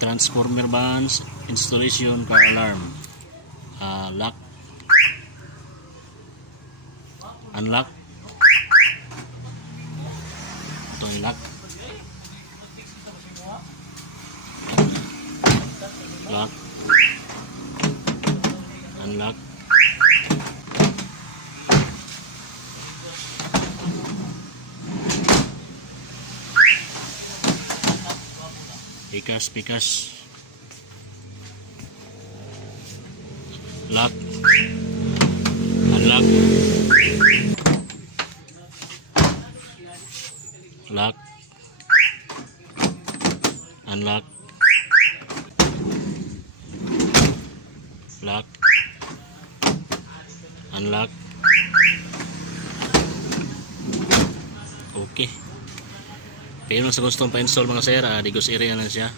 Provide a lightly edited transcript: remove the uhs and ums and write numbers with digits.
transformer bands, installation, car alarm, lock, unlock, ito yung lock, lock, unlock, pikas, lock, unlock, lock, unlock, lock, unlock. Okay. Pero sa gustong pa-install mga sir, digos area na siya.